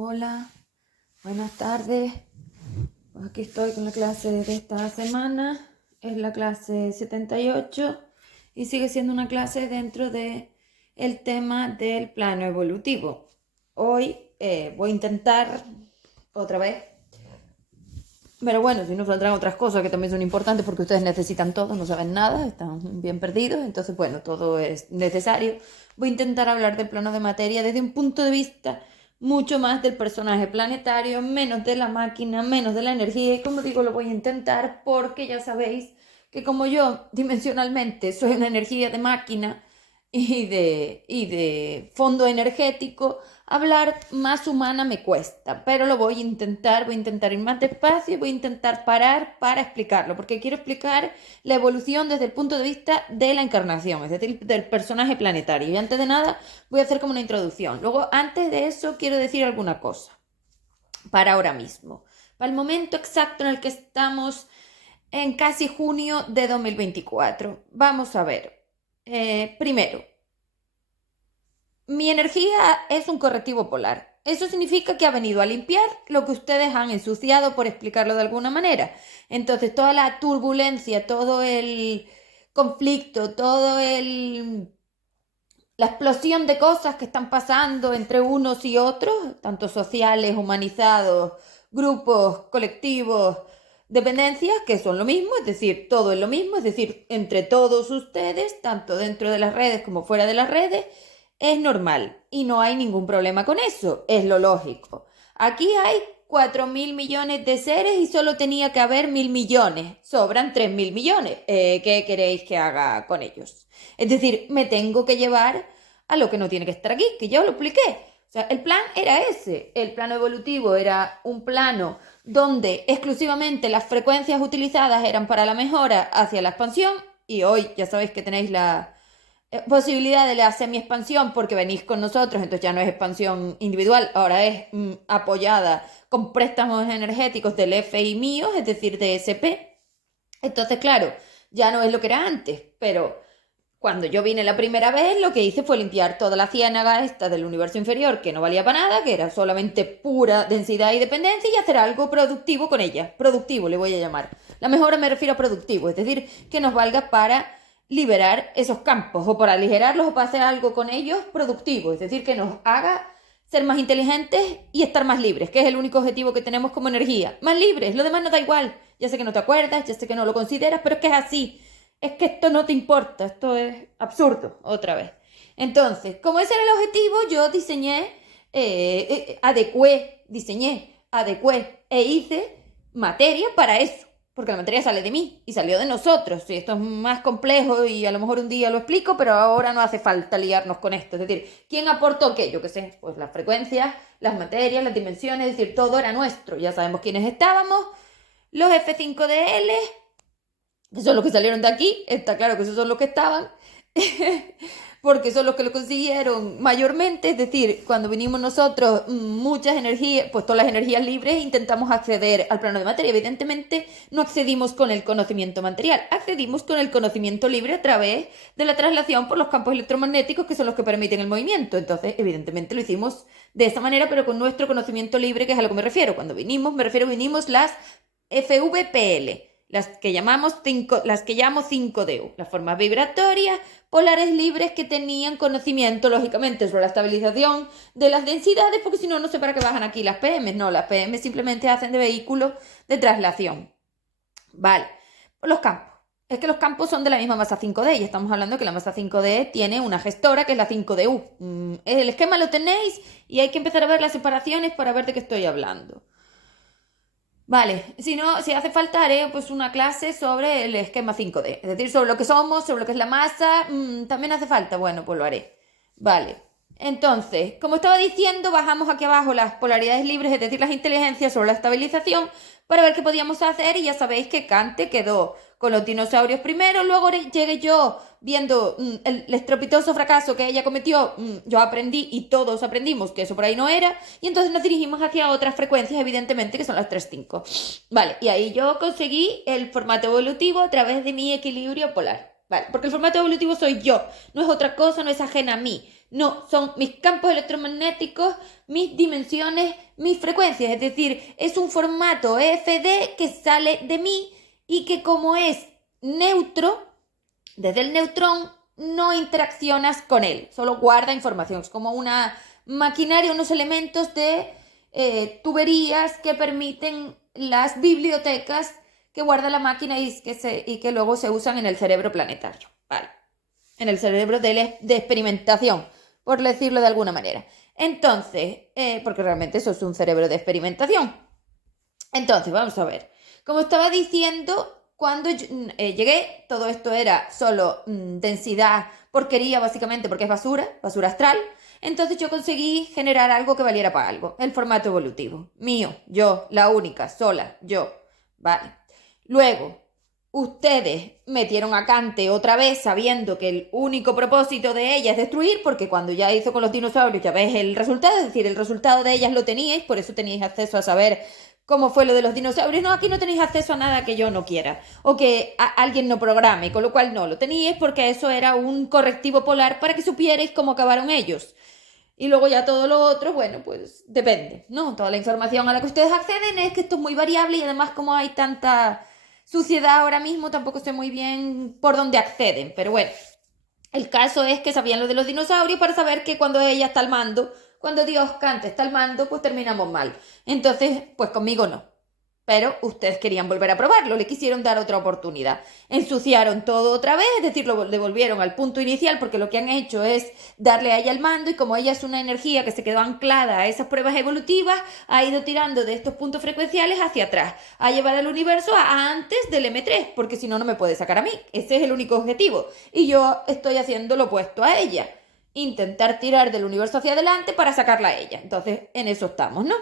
Hola, buenas tardes. Pues aquí estoy con la clase de esta semana. Es la clase 78 y sigue siendo una clase dentro de el tema del plano evolutivo. Hoy voy a intentar otra vez, pero bueno, si no faltarán otras cosas que también son importantes porque ustedes necesitan todo, no saben nada, están bien perdidos, entonces bueno, todo es necesario. Voy a intentar hablar del plano de materia desde un punto de vista mucho más del personaje planetario, menos de la máquina, menos de la energía, y como digo, lo voy a intentar porque ya sabéis que como yo dimensionalmente soy una energía de máquina y de fondo energético, hablar más humana me cuesta, pero lo voy a intentar ir más despacio y voy a intentar parar para explicarlo, porque quiero explicar la evolución desde el punto de vista de la encarnación, es decir, del personaje planetario. Y antes de nada voy a hacer como una introducción. Luego, antes de eso, quiero decir alguna cosa para ahora mismo, para el momento exacto en el que estamos en casi junio de 2024. Vamos a ver. Primero, mi energía es un correctivo polar. Eso significa que ha venido a limpiar lo que ustedes han ensuciado, por explicarlo de alguna manera. Entonces, toda la turbulencia, todo el conflicto, la explosión de cosas que están pasando entre unos y otros, tanto sociales, humanizados, grupos, colectivos, dependencias, que son lo mismo, es decir, todo es lo mismo, es decir, entre todos ustedes, tanto dentro de las redes como fuera de las redes, es normal y no hay ningún problema con eso, es lo lógico. Aquí hay 4.000 millones de seres y solo tenía que haber 1.000 millones, sobran 3.000 millones. ¿Qué queréis que haga con ellos? Es decir, me tengo que llevar a lo que no tiene que estar aquí, que ya os lo expliqué. O sea, el plan era ese. El plano evolutivo era un plano donde exclusivamente las frecuencias utilizadas eran para la mejora hacia la expansión. Y hoy ya sabéis que tenéis la posibilidad de la semi-expansión porque venís con nosotros, entonces ya no es expansión individual, ahora es apoyada con préstamos energéticos del FI mío, es decir, de SP. Entonces, claro, ya no es lo que era antes, pero cuando yo vine la primera vez, lo que hice fue limpiar toda la ciénaga esta del universo inferior, que no valía para nada, que era solamente pura densidad y dependencia, y hacer algo productivo con ella. Productivo le voy a llamar. La mejora me refiero a productivo, es decir, que nos valga para liberar esos campos, o para aligerarlos, o para hacer algo con ellos productivo, es decir, que nos haga ser más inteligentes y estar más libres, que es el único objetivo que tenemos como energía. Más libres, lo demás nos da igual. Ya sé que no te acuerdas, ya sé que no lo consideras, pero es que es así. Es que esto no te importa, esto es absurdo, otra vez. Entonces, como ese era el objetivo, yo adecué e hice materia para eso, porque la materia sale de mí y salió de nosotros. Y esto es más complejo y a lo mejor un día lo explico, pero ahora no hace falta liarnos con esto. Es decir, ¿quién aportó qué? Yo qué sé, pues las frecuencias, las materias, las dimensiones, es decir, todo era nuestro. Ya sabemos quiénes estábamos, los F5DL, que son los que salieron de aquí, está claro que esos son los que estaban, porque son los que lo consiguieron mayormente, es decir, cuando vinimos nosotros, muchas energías, pues todas las energías libres, intentamos acceder al plano de materia. Evidentemente no accedimos con el conocimiento material, accedimos con el conocimiento libre a través de la traslación por los campos electromagnéticos, que son los que permiten el movimiento. Entonces, evidentemente lo hicimos de esa manera, pero con nuestro conocimiento libre, que es a lo que me refiero. Cuando vinimos, me refiero, vinimos las FVPL, las que llamo 5DU, las formas vibratorias polares libres que tenían conocimiento, lógicamente, sobre la estabilización de las densidades, porque si no, no sé para qué bajan aquí las PM. No, las PM simplemente hacen de vehículo de traslación. Vale, los campos. Es que los campos son de la misma masa 5D y estamos hablando que la masa 5D tiene una gestora que es la 5DU. El esquema lo tenéis y hay que empezar a ver las separaciones para ver de qué estoy hablando. Vale, si no, si hace falta haré pues una clase sobre el esquema 5D, es decir, sobre lo que somos, sobre lo que es la masa, también hace falta, bueno, pues lo haré. Vale, entonces, como estaba diciendo, bajamos aquí abajo las polaridades libres, es decir, las inteligencias sobre la estabilización, para ver qué podíamos hacer y ya sabéis que Kant quedó con los dinosaurios primero, luego llegué yo viendo el estrepitoso fracaso que ella cometió, yo aprendí y todos aprendimos que eso por ahí no era, y entonces nos dirigimos hacia otras frecuencias, evidentemente, que son las 3,5. Vale, y ahí yo conseguí el formato evolutivo a través de mi equilibrio polar. Vale, porque el formato evolutivo soy yo, no es otra cosa, no es ajena a mí. No, son mis campos electromagnéticos, mis dimensiones, mis frecuencias. Es decir, es un formato EFD que sale de mí y que como es neutro, desde el neutrón no interaccionas con él, solo guarda información. Es como una maquinaria, unos elementos de tuberías que permiten las bibliotecas que guarda la máquina y que luego se usan en el cerebro planetario, ¿vale? En el cerebro de experimentación, por decirlo de alguna manera. Entonces, porque realmente eso es un cerebro de experimentación. Entonces, vamos a ver. Como estaba diciendo, cuando llegué, todo esto era solo densidad, porquería básicamente, porque es basura, basura astral. Entonces yo conseguí generar algo que valiera para algo, el formato evolutivo. Mío, yo, la única, sola, yo. Vale. Luego, ustedes metieron a Cante otra vez sabiendo que el único propósito de ella es destruir, porque cuando ya hizo con los dinosaurios ya ves el resultado, es decir, el resultado de ellas lo teníais, por eso teníais acceso a saber cómo fue lo de los dinosaurios. No, aquí no tenéis acceso a nada que yo no quiera o que alguien no programe, con lo cual no lo teníais porque eso era un correctivo polar para que supierais cómo acabaron ellos. Y luego ya todo lo otro, bueno, pues depende, ¿no? Toda la información a la que ustedes acceden es que esto es muy variable y además como hay tanta suciedad ahora mismo, tampoco sé muy bien por dónde acceden, pero bueno. El caso es que sabían lo de los dinosaurios para saber que cuando ella está al mando, cuando Dios Cante está al mando, pues terminamos mal. Entonces, pues conmigo no. Pero ustedes querían volver a probarlo, le quisieron dar otra oportunidad. Ensuciaron todo otra vez, es decir, lo devolvieron al punto inicial porque lo que han hecho es darle a ella el mando y como ella es una energía que se quedó anclada a esas pruebas evolutivas, ha ido tirando de estos puntos frecuenciales hacia atrás, a llevar al universo a antes del M3, porque si no, no me puede sacar a mí. Ese es el único objetivo. Y yo estoy haciendo lo opuesto a ella. Intentar tirar del universo hacia adelante para sacarla a ella. Entonces, en eso estamos, ¿no?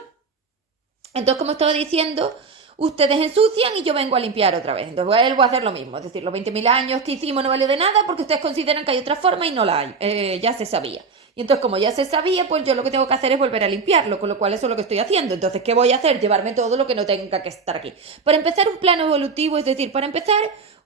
Entonces, como estaba diciendo, ustedes ensucian y yo vengo a limpiar otra vez. Entonces vuelvo a hacer lo mismo. Es decir, los 20.000 años que hicimos no valió de nada porque ustedes consideran que hay otra forma y no la hay. Ya se sabía. Y entonces, como ya se sabía, pues yo lo que tengo que hacer es volver a limpiarlo, con lo cual eso es lo que estoy haciendo. Entonces, ¿qué voy a hacer? Llevarme todo lo que no tenga que estar aquí. Para empezar, un plano evolutivo, es decir, para empezar,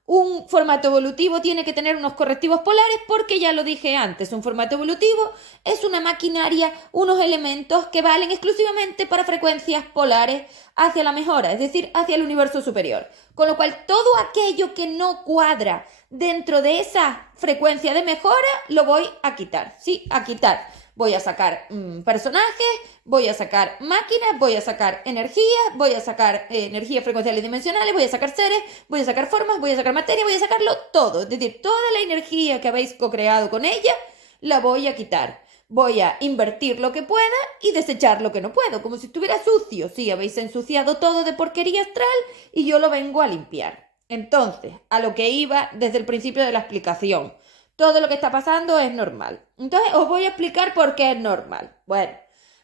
un formato evolutivo tiene que tener unos correctivos polares porque ya lo dije antes, un formato evolutivo es una maquinaria, unos elementos que valen exclusivamente para frecuencias polares hacia la mejora, es decir, hacia el universo superior. Con lo cual, todo aquello que no cuadra dentro de esa frecuencia de mejora, lo voy a quitar, ¿sí? A quitar. Voy a sacar personajes, voy a sacar máquinas, voy a sacar energía, voy a sacar energías frecuenciales y dimensionales, voy a sacar seres, voy a sacar formas, voy a sacar materia, voy a sacarlo todo. Es decir, toda la energía que habéis co-creado con ella, la voy a quitar. Voy a invertir lo que pueda y desechar lo que no puedo, como si estuviera sucio. Sí, habéis ensuciado todo de porquería astral y yo lo vengo a limpiar. Entonces, a lo que iba desde el principio de la explicación. Todo lo que está pasando es normal. Entonces, os voy a explicar por qué es normal. Bueno,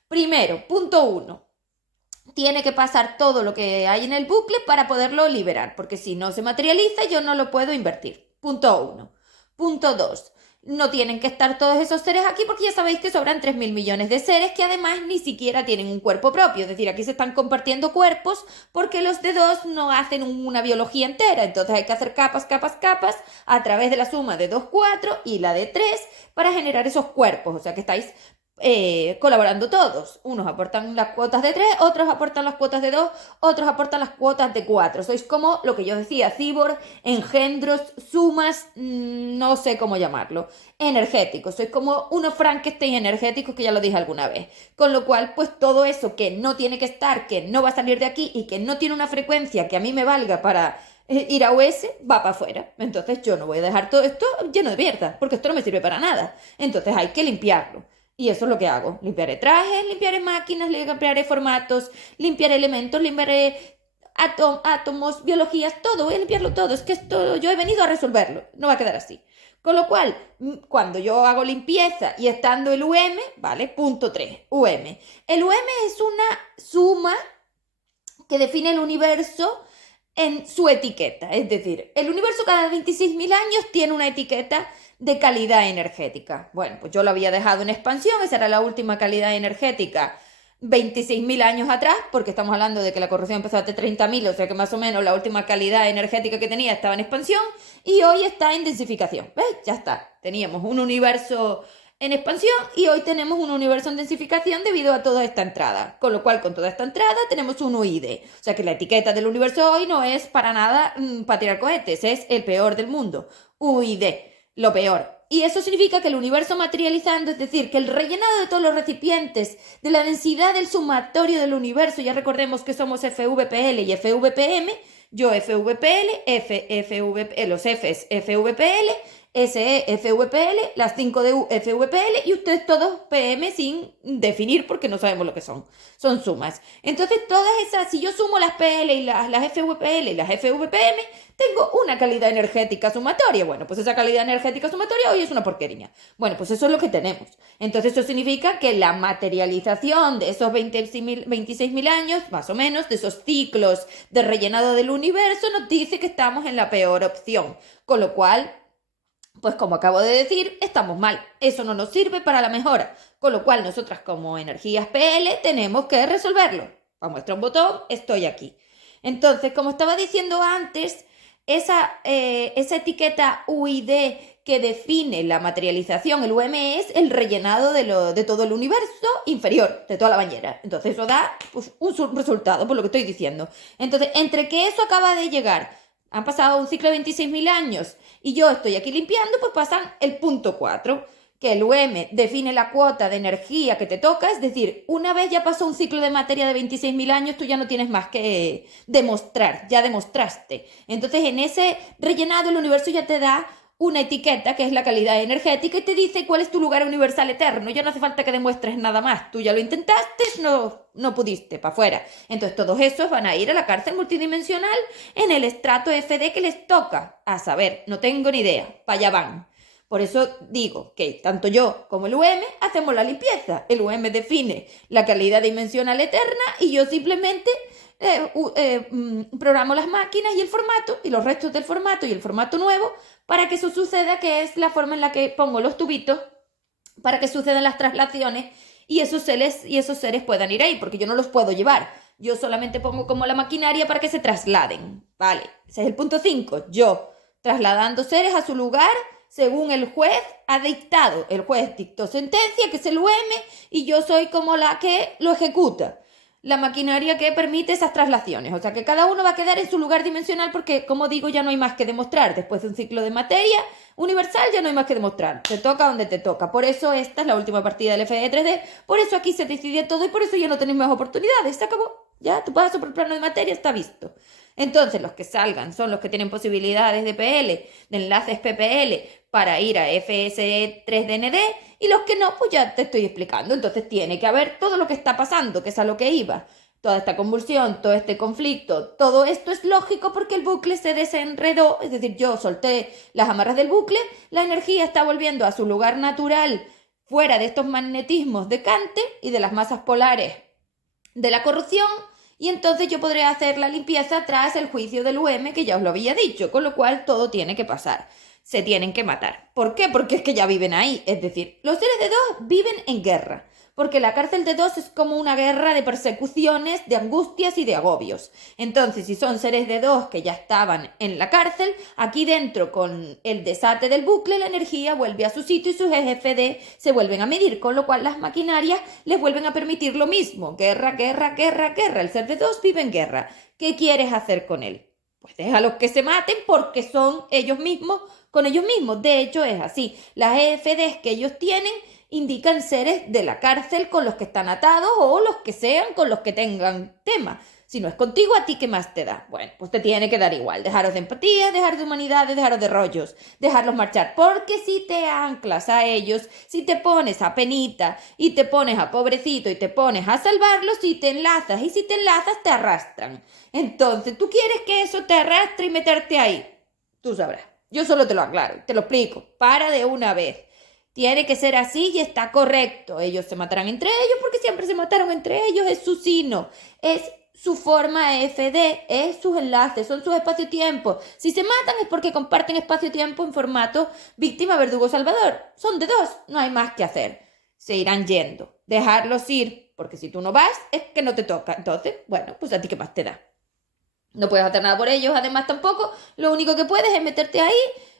primero, punto 1. Tiene que pasar todo lo que hay en el bucle para poderlo liberar, porque si no se materializa, yo no lo puedo invertir. Punto 1. Punto 2. No tienen que estar todos esos seres aquí porque ya sabéis que sobran 3.000 millones de seres que además ni siquiera tienen un cuerpo propio. Es decir, aquí se están compartiendo cuerpos porque los de 2 no hacen una biología entera. Entonces hay que hacer capas, capas, capas a través de la suma de 2, 4 y la de 3 para generar esos cuerpos. O sea que estáis colaborando todos. Unos aportan las cuotas de 3, otros aportan las cuotas de 2, otros aportan las cuotas de 4. Sois como lo que yo decía, cyborg, engendros, sumas, no sé cómo llamarlo, energéticos. Sois como unos Frankenstein energéticos que ya lo dije alguna vez. Con lo cual, pues todo eso que no tiene que estar, que no va a salir de aquí y que no tiene una frecuencia que a mí me valga para ir a US, va para afuera. Entonces yo no voy a dejar todo esto lleno de mierda, porque esto no me sirve para nada. Entonces hay que limpiarlo. Y eso es lo que hago. Limpiaré trajes, limpiaré máquinas, limpiaré formatos, limpiaré elementos, limpiaré átomos, biologías, todo. Voy a limpiarlo todo. Es que esto yo he venido a resolverlo. No va a quedar así. Con lo cual, cuando yo hago limpieza y estando el UM, ¿vale? Punto 3, UM. El UM es una suma que define el universo en su etiqueta. Es decir, el universo cada 26.000 años tiene una etiqueta de calidad energética. Bueno, pues yo lo había dejado en expansión, esa era la última calidad energética 26.000 años atrás, porque estamos hablando de que la corrupción empezó hace 30.000, o sea que más o menos la última calidad energética que tenía estaba en expansión y hoy está en densificación. ¿Ves? Ya está. Teníamos un universo en expansión y hoy tenemos un universo en densificación debido a toda esta entrada. Con lo cual, con toda esta entrada tenemos un UID. O sea que la etiqueta del universo hoy no es para nada para tirar cohetes, es el peor del mundo. UID, lo peor. Y eso significa que el universo materializando, es decir, que el rellenado de todos los recipientes, de la densidad del sumatorio del universo, ya recordemos que somos FVPL y FVPM, yo FVPL, los Fs FVPL, SE FVPL, las 5DU FVPL y ustedes todos PM sin definir porque no sabemos lo que son. Son sumas. Entonces todas esas, si yo sumo las PL y las FVPL y las FVPM, tengo una calidad energética sumatoria. Bueno, pues esa calidad energética sumatoria hoy es una porquería. Bueno, pues eso es lo que tenemos. Entonces eso significa que la materialización de esos 26.000 años, más o menos, de esos ciclos de rellenado del universo, nos dice que estamos en la peor opción. Con lo cual, pues como acabo de decir, estamos mal. Eso no nos sirve para la mejora. Con lo cual, nosotras como energías PL tenemos que resolverlo. Para muestra un botón, estoy aquí. Entonces, como estaba diciendo antes, esa etiqueta UID que define la materialización, el UM es el rellenado de todo el universo inferior, de toda la bañera. Entonces eso da pues, un resultado, por lo que estoy diciendo. Entonces, entre que eso acaba de llegar, han pasado un ciclo de 26.000 años y yo estoy aquí limpiando, pues pasan el punto 4, que el UM define la cuota de energía que te toca, es decir, una vez ya pasó un ciclo de materia de 26.000 años, tú ya no tienes más que demostrar, ya demostraste. Entonces, en ese rellenado, el universo ya te da una etiqueta que es la calidad energética y te dice cuál es tu lugar universal eterno. Ya no hace falta que demuestres nada más. Tú ya lo intentaste, no pudiste, para afuera. Entonces todos esos van a ir a la cárcel multidimensional en el estrato FD que les toca. A saber, no tengo ni idea, para allá van. Por eso digo que tanto yo como el UM hacemos la limpieza. El UM define la calidad dimensional eterna y yo simplemente programo las máquinas y el formato y los restos del formato y el formato nuevo para que eso suceda, que es la forma en la que pongo los tubitos para que sucedan las traslaciones y esos seres puedan ir ahí, porque yo no los puedo llevar. Yo solamente pongo como la maquinaria para que se trasladen. Vale, ese es el punto 5. Yo trasladando seres a su lugar según el juez ha dictado. El juez dictó sentencia, que es el UM, y yo soy como la que lo ejecuta. La maquinaria que permite esas traslaciones. O sea que cada uno va a quedar en su lugar dimensional porque, como digo, ya no hay más que demostrar. Después de un ciclo de materia universal ya no hay más que demostrar. Te toca donde te toca. Por eso esta es la última partida del FE 3D. Por eso aquí se decide todo y por eso ya no tenéis más oportunidades. Se acabó. Ya tu paso por el plano de materia está visto. Entonces los que salgan son los que tienen posibilidades de PL, de enlaces PPL para ir a FSE 3DND y los que no, pues ya te estoy explicando. Entonces tiene que haber todo lo que está pasando, que es a lo que iba. Toda esta convulsión, todo este conflicto, todo esto es lógico porque el bucle se desenredó, es decir, yo solté las amarras del bucle, la energía está volviendo a su lugar natural fuera de estos magnetismos de Cante y de las masas polares de la corrupción, y entonces yo podré hacer la limpieza tras el juicio del UM, que ya os lo había dicho, con lo cual todo tiene que pasar. Se tienen que matar. ¿Por qué? Porque es que ya viven ahí. Es decir, los seres de dos viven en guerra. Porque la cárcel de dos es como una guerra de persecuciones, de angustias y de agobios. Entonces, si son seres de dos que ya estaban en la cárcel, aquí dentro con el desate del bucle, la energía vuelve a su sitio y sus FD se vuelven a medir, con lo cual las maquinarias les vuelven a permitir lo mismo. Guerra, guerra, guerra, guerra. El ser de dos vive en guerra. ¿Qué quieres hacer con él? Pues déjalos que se maten porque son ellos mismos con ellos mismos. De hecho, es así. Las EFDs que ellos tienen indican seres de la cárcel con los que están atados o los que sean con los que tengan tema. Si no es contigo, ¿a ti qué más te da? Bueno, pues te tiene que dar igual. Dejaros de empatía, dejar de humanidades, dejaros de rollos, dejarlos marchar. Porque si te anclas a ellos, si te pones a penita y te pones a pobrecito y te pones a salvarlos, si te enlazas y si te enlazas te arrastran. Entonces, ¿tú quieres que eso te arrastre y meterte ahí? Tú sabrás. Yo solo te lo aclaro, te lo explico. Para de una vez. Tiene que ser así y está correcto. Ellos se matarán entre ellos porque siempre se mataron entre ellos. Es su sino, es su forma FD, es sus enlaces, son sus espacio-tiempo. Si se matan es porque comparten espacio-tiempo en formato víctima-verdugo-salvador. Son de dos, no hay más que hacer. Se irán yendo. Dejarlos ir, porque si tú no vas es que no te toca. Entonces, bueno, pues a ti qué más te da. No puedes hacer nada por ellos, además tampoco. Lo único que puedes es meterte ahí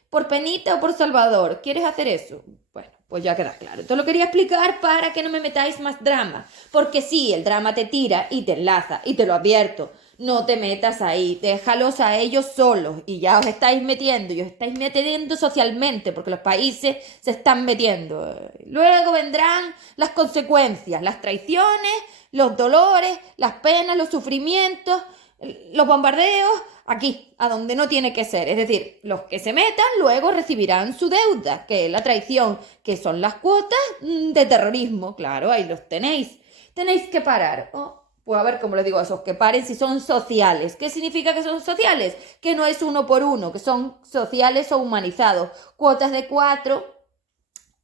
por penita o por salvador. ¿Quieres hacer eso? Bueno, pues ya queda claro. Entonces lo quería explicar para que no me metáis más drama. Porque sí, el drama te tira y te enlaza, y te lo advierto. No te metas ahí, déjalos a ellos solos y ya os estáis metiendo y os estáis metiendo socialmente porque los países se están metiendo. Luego vendrán las consecuencias, las traiciones, los dolores, las penas, los sufrimientos, los bombardeos, aquí, a donde no tiene que ser. Es decir, los que se metan luego recibirán su deuda, que es la traición, que son las cuotas de terrorismo. Claro, ahí los tenéis. Tenéis que parar. Oh, pues a ver cómo les digo a esos que paren si son sociales. ¿Qué significa que son sociales? Que no es uno por uno, que son sociales o humanizados. Cuotas de 4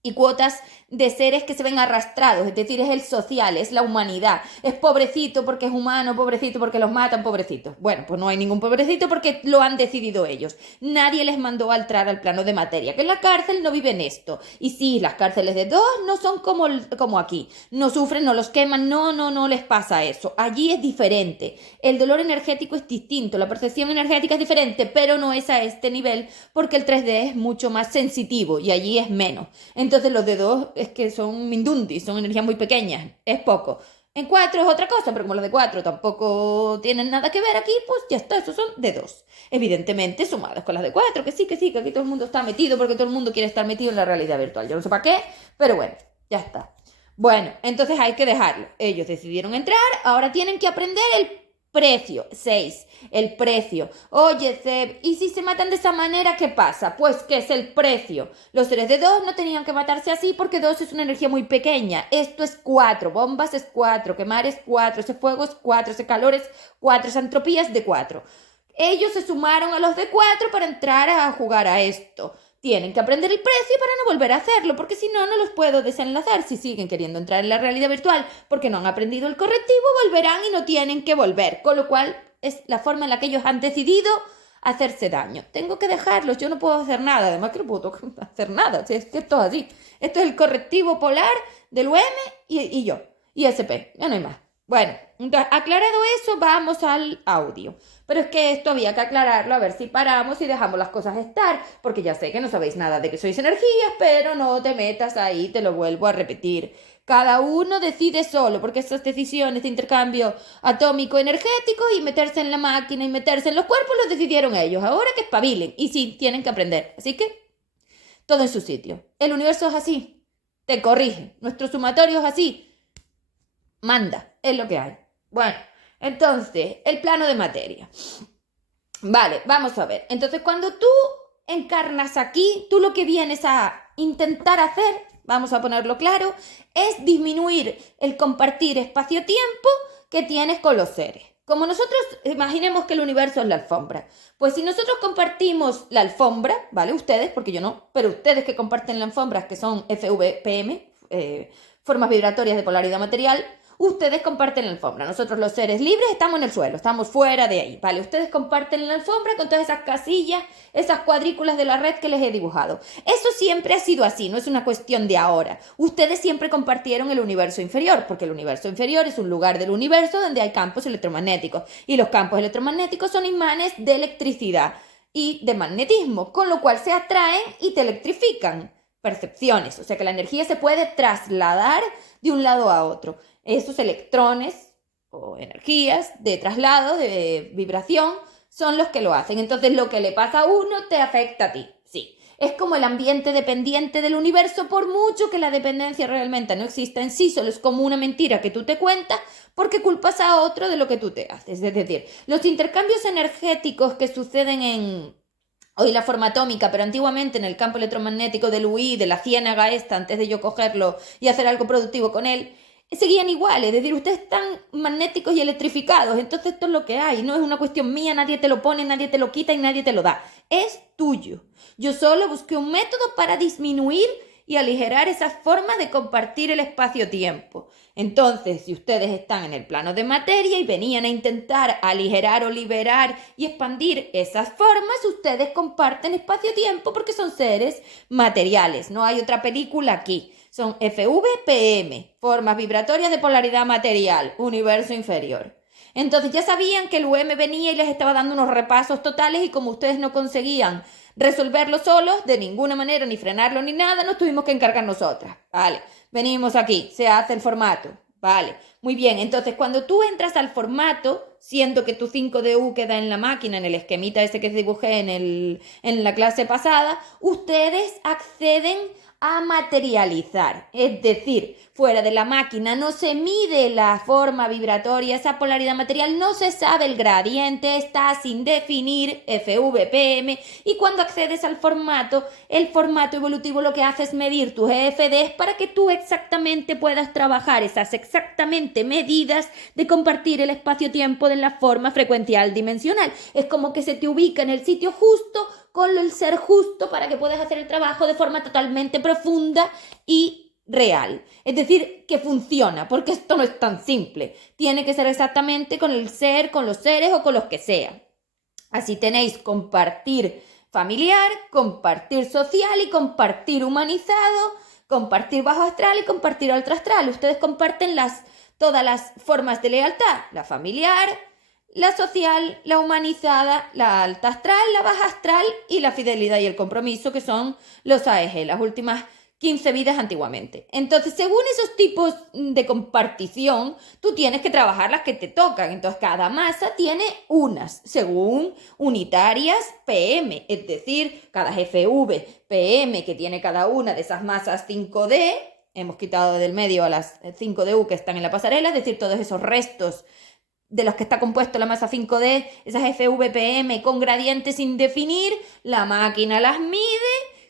y cuotas de seres que se ven arrastrados, es decir, es el social, es la humanidad, es pobrecito porque es humano, pobrecito porque los matan, pobrecitos. Bueno, pues no hay ningún pobrecito porque lo han decidido ellos. Nadie les mandó a entrar al plano de materia, que en la cárcel no viven esto. Y sí, las cárceles de 2 no son como aquí, no sufren, no los queman, no les pasa eso. Allí es diferente, el dolor energético es distinto, la percepción energética es diferente, pero no es a este nivel porque el 3D es mucho más sensitivo y allí es menos. Entonces los de 2 es que son mindundis, son energías muy pequeñas, es poco. En 4 es otra cosa, pero como los de 4 tampoco tienen nada que ver aquí, pues ya está, esos son de 2. Evidentemente sumados con las de 4, que sí, que aquí todo el mundo está metido porque todo el mundo quiere estar metido en la realidad virtual. Yo no sé para qué, pero bueno, ya está. Bueno, entonces hay que dejarlo. Ellos decidieron entrar, ahora tienen que aprender el precio. 6. El precio. Oye, Zeb, ¿y si se matan de esa manera, qué pasa? Pues que es el precio. Los seres de 2 no tenían que matarse así porque 2 es una energía muy pequeña. Esto es 4. Bombas es 4. Quemar es 4. Ese fuego es 4. Ese calor es 4. Esa entropía es de 4. Ellos se sumaron a los de 4 para entrar a jugar a esto. Tienen que aprender el precio para no volver a hacerlo, porque si no, no los puedo desenlazar. Si siguen queriendo entrar en la realidad virtual porque no han aprendido el correctivo, volverán y no tienen que volver. Con lo cual, es la forma en la que ellos han decidido hacerse daño. Tengo que dejarlos, yo no puedo hacer nada. Además que no puedo hacer nada. Si es que esto es así. Esto es el correctivo polar del UM y yo. Y SP. Ya no hay más. Bueno, entonces, aclarado eso, vamos al audio. Pero es que esto había que aclararlo, a ver si paramos y dejamos las cosas estar, porque ya sé que no sabéis nada de que sois energías, pero no te metas ahí, te lo vuelvo a repetir. Cada uno decide solo, porque esas decisiones de intercambio atómico energético y meterse en la máquina y meterse en los cuerpos los decidieron ellos. Ahora que espabilen, y sí, tienen que aprender. Así que, todo en su sitio. El universo es así, te corrige. Nuestro sumatorio es así, manda, es lo que hay. Bueno. Entonces, el plano de materia. Vale, vamos a ver. Entonces, cuando tú encarnas aquí, tú lo que vienes a intentar hacer, vamos a ponerlo claro, es disminuir el compartir espacio-tiempo que tienes con los seres. Como nosotros, imaginemos que el universo es la alfombra. Pues si nosotros compartimos la alfombra, ¿vale? Ustedes, porque yo no, pero ustedes que comparten la alfombra, que son FVPM, formas vibratorias de polaridad material, ustedes comparten la alfombra. Nosotros los seres libres estamos en el suelo, estamos fuera de ahí, ¿vale? Ustedes comparten la alfombra con todas esas casillas, esas cuadrículas de la red que les he dibujado. Eso siempre ha sido así, no es una cuestión de ahora. Ustedes siempre compartieron el universo inferior, porque el universo inferior es un lugar del universo donde hay campos electromagnéticos. Y los campos electromagnéticos son imanes de electricidad y de magnetismo, con lo cual se atraen y te electrifican. Percepciones, o sea que la energía se puede trasladar de un lado a otro. Esos electrones o energías de traslado, de vibración, son los que lo hacen. Entonces lo que le pasa a uno te afecta a ti. Sí, es como el ambiente dependiente del universo, por mucho que la dependencia realmente no exista en sí, solo es como una mentira que tú te cuentas porque culpas a otro de lo que tú te haces. Es decir, los intercambios energéticos que suceden en hoy la forma atómica, pero antiguamente en el campo electromagnético del UI, de la ciénaga esta, antes de yo cogerlo y hacer algo productivo con él, seguían iguales, es decir, ustedes están magnéticos y electrificados, entonces esto es lo que hay, no es una cuestión mía, nadie te lo pone, nadie te lo quita y nadie te lo da, es tuyo. Yo solo busqué un método para disminuir y aligerar esas formas de compartir el espacio-tiempo. Entonces, si ustedes están en el plano de materia y venían a intentar aligerar o liberar y expandir esas formas, ustedes comparten espacio-tiempo porque son seres materiales, no hay otra película aquí. Son FVPM, formas vibratorias de polaridad material, universo inferior. Entonces ya sabían que el UM venía y les estaba dando unos repasos totales y como ustedes no conseguían resolverlo solos, de ninguna manera, ni frenarlo ni nada, nos tuvimos que encargar nosotras. Vale, venimos aquí, se hace el formato. Vale, muy bien. Entonces, cuando tú entras al formato, siendo que tu 5DU queda en la máquina, en el esquemita ese que dibujé en la clase pasada, ustedes acceden a materializar. Es decir, fuera de la máquina no se mide la forma vibratoria, esa polaridad material, no se sabe el gradiente, está sin definir, FVPM, y cuando accedes al formato, el formato evolutivo lo que hace es medir tus EFDs para que tú exactamente puedas trabajar esas exactamente medidas de compartir el espacio-tiempo de la forma frecuencial dimensional. Es como que se te ubica en el sitio justo con el ser justo para que puedas hacer el trabajo de forma totalmente profunda y real. Es decir, que funciona, porque esto no es tan simple. Tiene que ser exactamente con el ser, con los seres o con los que sea. Así tenéis compartir familiar, compartir social y compartir humanizado, compartir bajo astral y compartir alto astral. Ustedes comparten todas las formas de lealtad, la familiar, la social, la humanizada, la alta astral, la baja astral y la fidelidad y el compromiso, que son los AEG, las últimas 15 vidas antiguamente. Entonces, según esos tipos de compartición, tú tienes que trabajar las que te tocan. Entonces, cada masa tiene unas, según unitarias PM, es decir, cada GFV PM que tiene cada una de esas masas 5D, hemos quitado del medio a las 5DU que están en la pasarela, es decir, todos esos restos de los que está compuesto la masa 5D, esas FVPM con gradientes sin definir, la máquina las mide,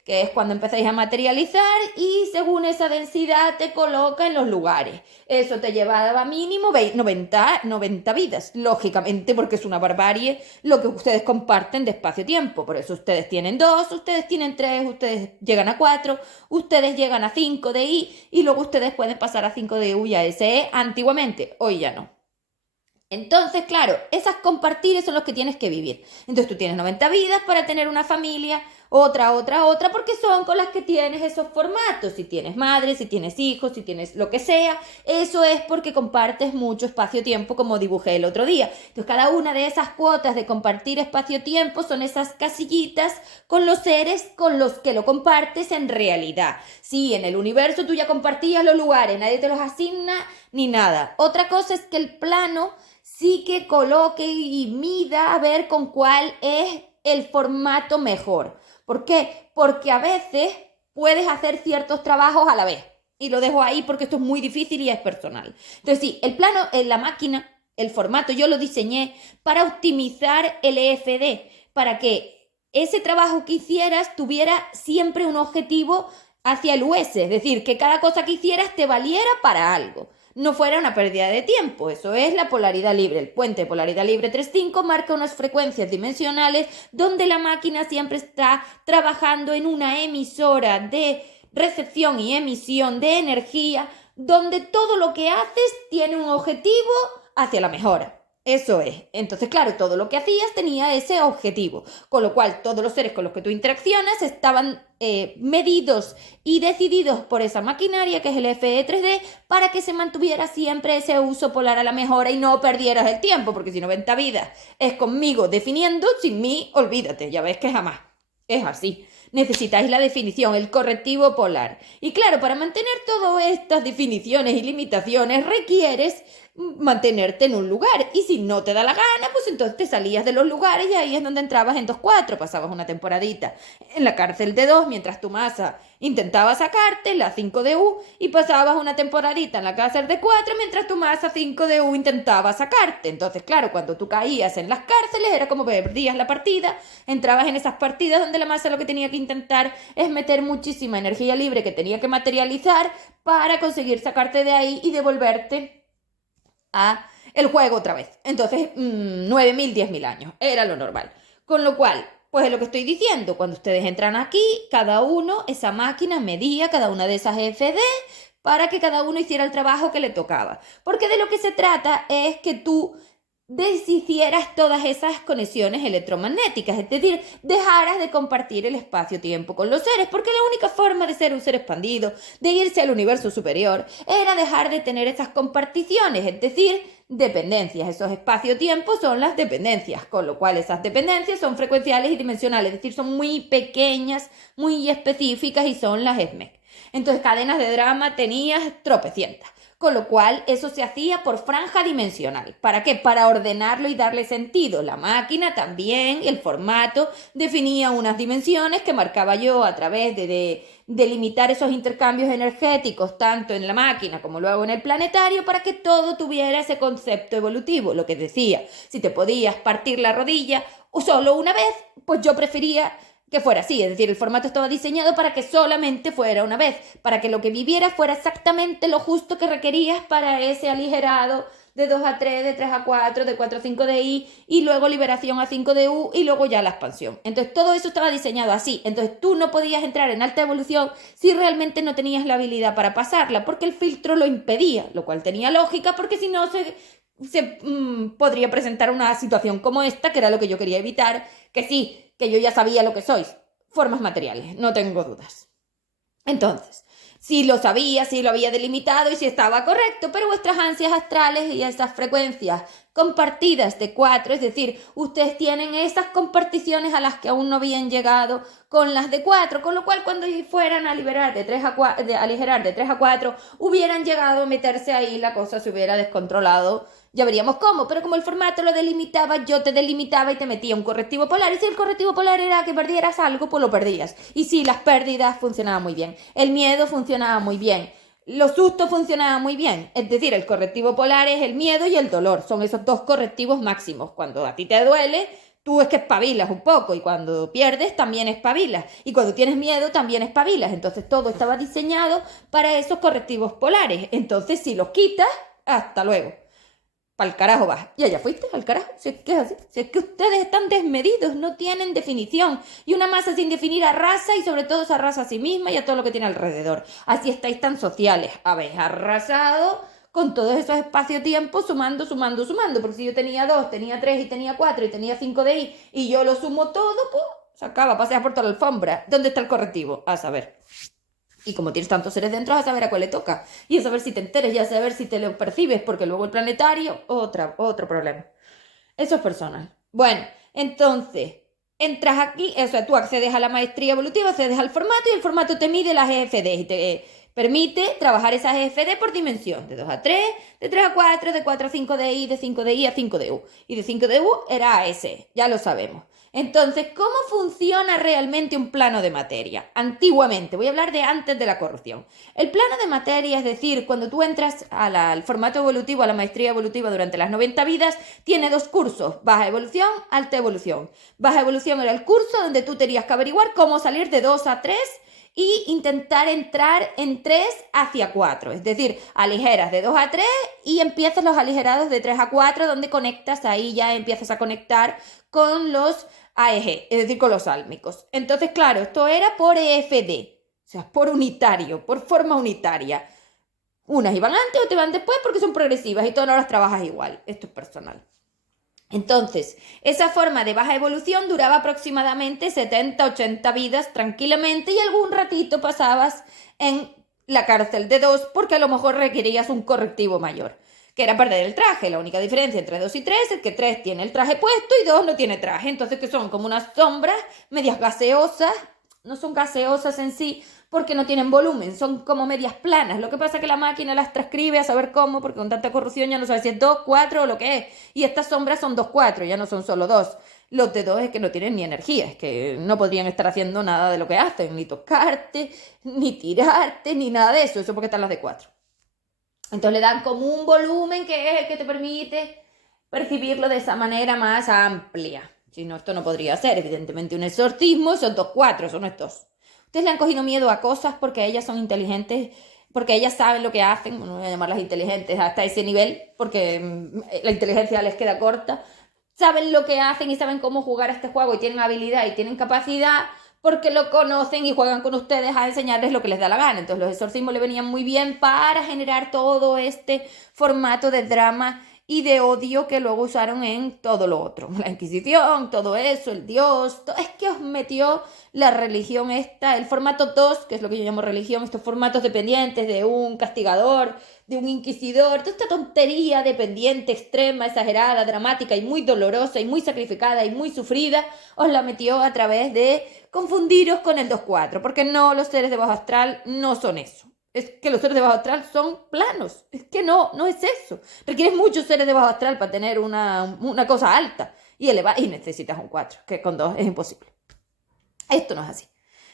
que es cuando empezáis a materializar, y según esa densidad te coloca en los lugares. Eso te llevaba mínimo 90 vidas, lógicamente, porque es una barbarie lo que ustedes comparten de espacio-tiempo. Por eso ustedes tienen 2, ustedes tienen 3, ustedes llegan a 4, ustedes llegan a 5 de I, y luego ustedes pueden pasar a 5 de U y a SE antiguamente, hoy ya no. Entonces, claro, esas compartires son los que tienes que vivir. Entonces tú tienes 90 vidas para tener una familia, otra, porque son con las que tienes esos formatos. Si tienes madre, si tienes hijos, si tienes lo que sea, eso es porque compartes mucho espacio-tiempo, como dibujé el otro día. Entonces cada una de esas cuotas de compartir espacio-tiempo son esas casillitas con los seres con los que lo compartes en realidad. Sí, en el universo tú ya compartías los lugares, nadie te los asigna ni nada. Otra cosa es que el plano sí que coloque y mida a ver con cuál es el formato mejor. ¿Por qué? Porque a veces puedes hacer ciertos trabajos a la vez. Y lo dejo ahí porque esto es muy difícil y es personal. Entonces sí, el plano en la máquina, el formato, yo lo diseñé para optimizar el EFD, para que ese trabajo que hicieras tuviera siempre un objetivo hacia el US, es decir, que cada cosa que hicieras te valiera para algo. No fuera una pérdida de tiempo. Eso es la polaridad libre. El puente de polaridad libre 3.5 marca unas frecuencias dimensionales donde la máquina siempre está trabajando en una emisora de recepción y emisión de energía, donde todo lo que haces tiene un objetivo hacia la mejora. Eso es. Entonces, claro, todo lo que hacías tenía ese objetivo, con lo cual todos los seres con los que tú interaccionas estaban medidos y decididos por esa maquinaria que es el FE3D para que se mantuviera siempre ese uso polar a la mejora y no perdieras el tiempo, porque si 90 vidas es conmigo definiendo, sin mí, olvídate, ya ves que jamás. Es así. Necesitáis la definición, el correctivo polar. Y claro, para mantener todas estas definiciones y limitaciones requieres mantenerte en un lugar. Y si no te da la gana, pues entonces te salías de los lugares y ahí es donde entrabas en 2-4. Pasabas una temporadita en la cárcel de 2 mientras tu masa intentaba sacarte, la 5DU, y pasabas una temporadita en la cárcel de 4 mientras tu masa 5DU intentaba sacarte. Entonces, claro, cuando tú caías en las cárceles era como perdías la partida, entrabas en esas partidas donde la masa lo que tenía que intentar es meter muchísima energía libre que tenía que materializar para conseguir sacarte de ahí y devolverte a el juego otra vez. Entonces, 9.000, 10.000 años, era lo normal. Con lo cual, pues es lo que estoy diciendo, cuando ustedes entran aquí, cada uno, esa máquina medía cada una de esas FD para que cada uno hiciera el trabajo que le tocaba. Porque de lo que se trata es que tú deshicieras todas esas conexiones electromagnéticas, es decir, dejaras de compartir el espacio-tiempo con los seres, porque la única forma de ser un ser expandido, de irse al universo superior, era dejar de tener esas comparticiones, es decir, dependencias. Esos espacio-tiempo son las dependencias, con lo cual esas dependencias son frecuenciales y dimensionales, es decir, son muy pequeñas, muy específicas y son las SMEC. Entonces, cadenas de drama tenías tropecientas. Con lo cual, eso se hacía por franja dimensional. ¿Para qué? Para ordenarlo y darle sentido. La máquina también, el formato, definía unas dimensiones que marcaba yo a través de delimitar esos intercambios energéticos, tanto en la máquina como luego en el planetario, para que todo tuviera ese concepto evolutivo. Lo que decía, si te podías partir la rodilla o solo una vez, pues yo prefería que fuera así, es decir, el formato estaba diseñado para que solamente fuera una vez, para que lo que vivieras fuera exactamente lo justo que requerías para ese aligerado de 2 a 3, de 3 a 4, de 4 a 5 de I, y luego liberación a 5 de U, y luego ya la expansión. Entonces todo eso estaba diseñado así, entonces tú no podías entrar en alta evolución si realmente no tenías la habilidad para pasarla, porque el filtro lo impedía, lo cual tenía lógica, porque si no podría presentar una situación como esta, que era lo que yo quería evitar, que sí, que yo ya sabía lo que sois, formas materiales, no tengo dudas. Entonces, si lo sabía, si lo había delimitado y si estaba correcto, pero vuestras ansias astrales y esas frecuencias compartidas de 4, es decir, ustedes tienen esas comparticiones a las que aún no habían llegado con las de 4, con lo cual cuando fueran a liberar de 3 a 4, de aligerar de 3 a 4, hubieran llegado a meterse ahí, la cosa se hubiera descontrolado. Ya veríamos cómo, pero como el formato lo delimitaba, yo te delimitaba y te metía un correctivo polar. Y si el correctivo polar era que perdieras algo, pues lo perdías. Y sí, las pérdidas funcionaban muy bien. El miedo funcionaba muy bien. Los sustos funcionaban muy bien. Es decir, el correctivo polar es el miedo y el dolor. Son esos dos correctivos máximos. Cuando a ti te duele, tú es que espabilas un poco. Y cuando pierdes, también espabilas. Y cuando tienes miedo, también espabilas. Entonces todo estaba diseñado para esos correctivos polares. Entonces, si los quitas, hasta luego. Pa'l carajo vas. Y allá fuiste, al carajo. Si es que es así. Si es que ustedes están desmedidos, no tienen definición. Y una masa sin definir arrasa y sobre todo se arrasa a sí misma y a todo lo que tiene alrededor. Así estáis tan sociales. Habéis arrasado con todos esos espacio-tiempo sumando, sumando, sumando. Porque si yo tenía 2, tenía 3 y tenía 4 y tenía 5 de I y yo lo sumo todo, pues se acaba, paseas por toda la alfombra. ¿Dónde está el correctivo? A saber. Y como tienes tantos seres dentro, a saber a cuál le toca. Y a saber si te enteres y a saber si te lo percibes, porque luego el planetario, otro problema. Eso es personal. Bueno, entonces, entras aquí, o sea, tú accedes a la maestría evolutiva, accedes al formato y el formato te mide las EFD y te permite trabajar esas EFD por dimensión, de 2 a 3, de 3 a 4, de 4 a 5 de I, de 5 de I a 5 de U. Y de 5 de U era AS, ya lo sabemos. Entonces, ¿cómo funciona realmente un plano de materia? Antiguamente, voy a hablar de antes de la corrupción. El plano de materia, es decir, cuando tú entras al formato evolutivo, a la maestría evolutiva durante las 90 vidas, tiene 2 cursos, baja evolución, alta evolución. Baja evolución era el curso donde tú tenías que averiguar cómo salir de 2 a 3 y intentar entrar en 3 hacia 4, es decir, aligeras de 2 a 3 y empiezas los aligerados de 3 a 4, donde conectas, ahí ya empiezas a conectar con los AEG, es decir, con los álmicos. Entonces, claro, esto era por EFD, o sea, por unitario, por forma unitaria. Unas iban antes, otras iban después porque son progresivas y todas no las trabajas igual. Esto es personal. Entonces, esa forma de baja evolución duraba aproximadamente 70-80 vidas tranquilamente y algún ratito pasabas en la cárcel de 2 porque a lo mejor requerías un correctivo mayor, que era perder el traje. La única diferencia entre 2 y 3 es que 3 tiene el traje puesto y 2 no tiene traje. Entonces, que son como unas sombras medias gaseosas, no son gaseosas en sí porque no tienen volumen, son como medias planas. Lo que pasa es que la máquina las transcribe a saber cómo, porque con tanta corrupción ya no sabes si es 2, 4 o lo que es. Y estas sombras son 2, 4, ya no son solo 2. Los de 2 es que no tienen ni energía, es que no podrían estar haciendo nada de lo que hacen, ni tocarte, ni tirarte, ni nada de eso. Eso porque están las de 4. Entonces le dan como un volumen que es el que te permite percibirlo de esa manera más amplia. Si no, esto no podría ser. Evidentemente un exorcismo son 2, 4, son estos. Ustedes le han cogido miedo a cosas porque ellas son inteligentes, porque ellas saben lo que hacen, no voy a llamarlas inteligentes hasta ese nivel, porque la inteligencia les queda corta. Saben lo que hacen y saben cómo jugar a este juego y tienen habilidad y tienen capacidad porque lo conocen y juegan con ustedes a enseñarles lo que les da la gana. Entonces los exorcismos le venían muy bien para generar todo este formato de drama y de odio que luego usaron en todo lo otro. La Inquisición, todo eso, el Dios, es que os metió la religión esta, el formato 2, que es lo que yo llamo religión, estos formatos dependientes de un castigador, de un inquisidor, toda esta tontería dependiente, extrema, exagerada, dramática y muy dolorosa y muy sacrificada y muy sufrida, os la metió a través de confundiros con el 2-4, porque no, los seres de bajo astral no son eso. Es que los seres de bajo astral son planos. Es que no es eso. Requieres muchos seres de bajo astral para tener una cosa alta y elevada, y necesitas un 4, que con 2 es imposible. Esto no es así.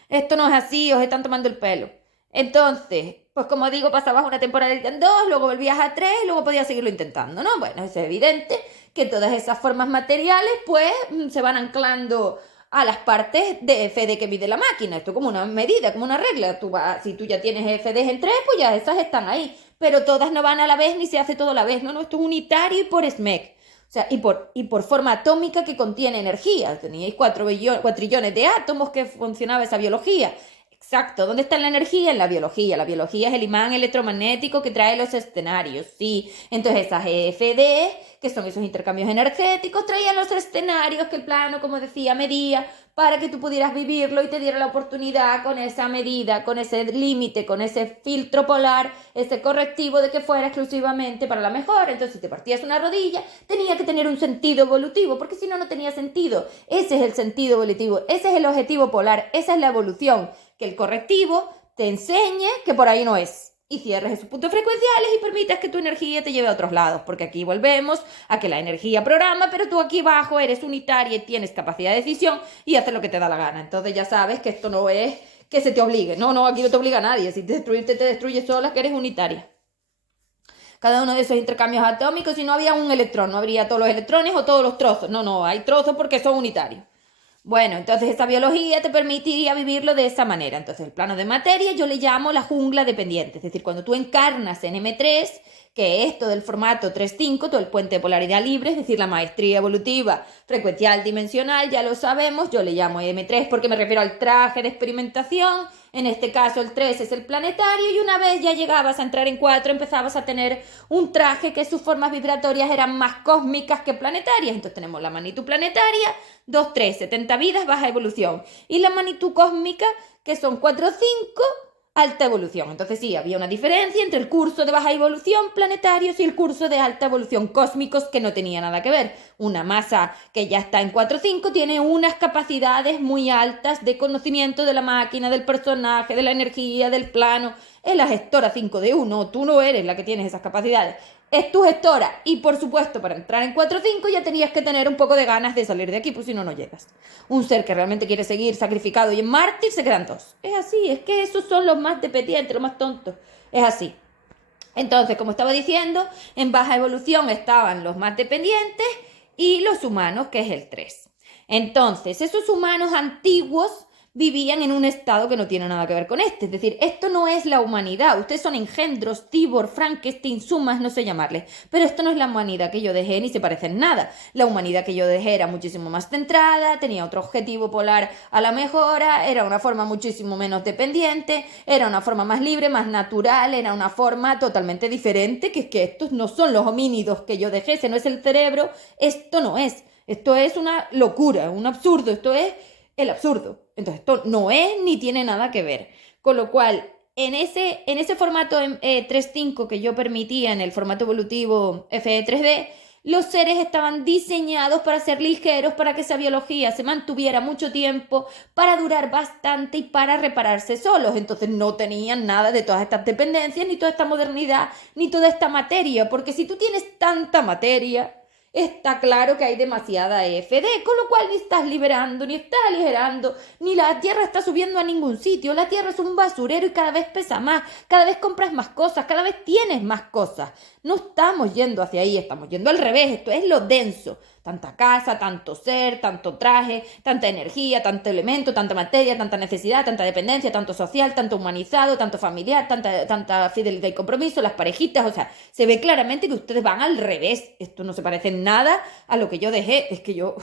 Esto no es así, os están tomando el pelo. Entonces, pues como digo, pasabas una temporada en 2, luego volvías a 3, luego podías seguirlo intentando, ¿no? Bueno, es evidente que todas esas formas materiales, pues, se van anclando a las partes de FD que mide la máquina. Esto como una medida, como una regla. Si tú ya tienes FDs en 3, pues ya esas están ahí. Pero todas no van a la vez ni se hace todo a la vez. No, esto es unitario y por SMEC. O sea, y por forma atómica que contiene energía. Teníais 4 trillones de átomos que funcionaba esa biología. Exacto. ¿Dónde está la energía? En la biología. La biología es el imán electromagnético que trae los escenarios. Sí. Entonces esas EFD, que son esos intercambios energéticos, traían los escenarios que el plano, como decía, medía para que tú pudieras vivirlo y te diera la oportunidad con esa medida, con ese límite, con ese filtro polar, ese correctivo de que fuera exclusivamente para la mejora. Entonces, si te partías una rodilla, tenía que tener un sentido evolutivo, porque si no, no tenía sentido. Ese es el sentido evolutivo, ese es el objetivo polar, esa es la evolución, que el correctivo te enseñe que por ahí no es. Y cierres esos puntos frecuenciales y permitas que tu energía te lleve a otros lados, porque aquí volvemos a que la energía programa, pero tú aquí abajo eres unitaria y tienes capacidad de decisión y haces lo que te da la gana. Entonces ya sabes que esto no es que se te obligue. No, aquí no te obliga a nadie. Si destruirte te destruyes sola, que eres unitaria. Cada uno de esos intercambios atómicos, si no había un electrón, no habría todos los electrones o todos los trozos. No, hay trozos porque son unitarios. Bueno, entonces esta biología te permitiría vivirlo de esa manera. Entonces el plano de materia yo le llamo la jungla dependiente. Es decir, cuando tú encarnas en M3, que es todo el formato 3-5, todo el puente de polaridad libre, es decir, la maestría evolutiva frecuencial dimensional, ya lo sabemos, yo le llamo M3 porque me refiero al traje de experimentación. En este caso el 3 es el planetario y una vez ya llegabas a entrar en 4 empezabas a tener un traje que sus formas vibratorias eran más cósmicas que planetarias. Entonces tenemos la magnitud planetaria, 2, 3, 70 vidas, baja evolución. Y la magnitud cósmica, que son 4, 5, alta evolución. Entonces sí, había una diferencia entre el curso de baja evolución planetarios y el curso de alta evolución cósmicos, que no tenía nada que ver. Una masa que ya está en 4-5 tiene unas capacidades muy altas de conocimiento de la máquina, del personaje, de la energía, del plano. Es la gestora 5D1, tú no eres la que tienes esas capacidades. Es tu gestora. Y por supuesto, para entrar en 4-5 ya tenías que tener un poco de ganas de salir de aquí, pues si no, no llegas. Un ser que realmente quiere seguir sacrificado y en mártir se quedan 2. Es así, es que esos son los más dependientes, los más tontos. Es así. Entonces, como estaba diciendo, en baja evolución estaban los más dependientes y los humanos, que es el 3. Entonces, esos humanos antiguos vivían en un estado que no tiene nada que ver con este. Es decir, esto no es la humanidad. Ustedes son engendros, Tibor, Frankenstein, sumas, no sé llamarles. Pero esto no es la humanidad que yo dejé ni se parece en nada. La humanidad que yo dejé era muchísimo más centrada, tenía otro objetivo polar a la mejora, era una forma muchísimo menos dependiente, era una forma más libre, más natural, era una forma totalmente diferente, que es que estos no son los homínidos que yo dejé, ese no es el cerebro, esto no es. Esto es una locura, un absurdo, esto es el absurdo. Entonces, esto no es ni tiene nada que ver. Con lo cual, en ese formato 3.5 que yo permitía en el formato evolutivo FE3D, los seres estaban diseñados para ser ligeros, para que esa biología se mantuviera mucho tiempo, para durar bastante y para repararse solos. Entonces no tenían nada de todas estas dependencias, ni toda esta modernidad, ni toda esta materia. Porque si tú tienes tanta materia, está claro que hay demasiada EFD, con lo cual ni estás liberando, ni estás aligerando, ni la Tierra está subiendo a ningún sitio. La Tierra es un basurero y cada vez pesa más, cada vez compras más cosas, cada vez tienes más cosas. No estamos yendo hacia ahí, estamos yendo al revés. Esto es lo denso. Tanta casa, tanto ser, tanto traje, tanta energía, tanto elemento, tanta materia, tanta necesidad, tanta dependencia, tanto social, tanto humanizado, tanto familiar, tanta fidelidad y compromiso, las parejitas. O sea, se ve claramente que ustedes van al revés. Esto no se parece en nada a lo que yo dejé. Es que yo,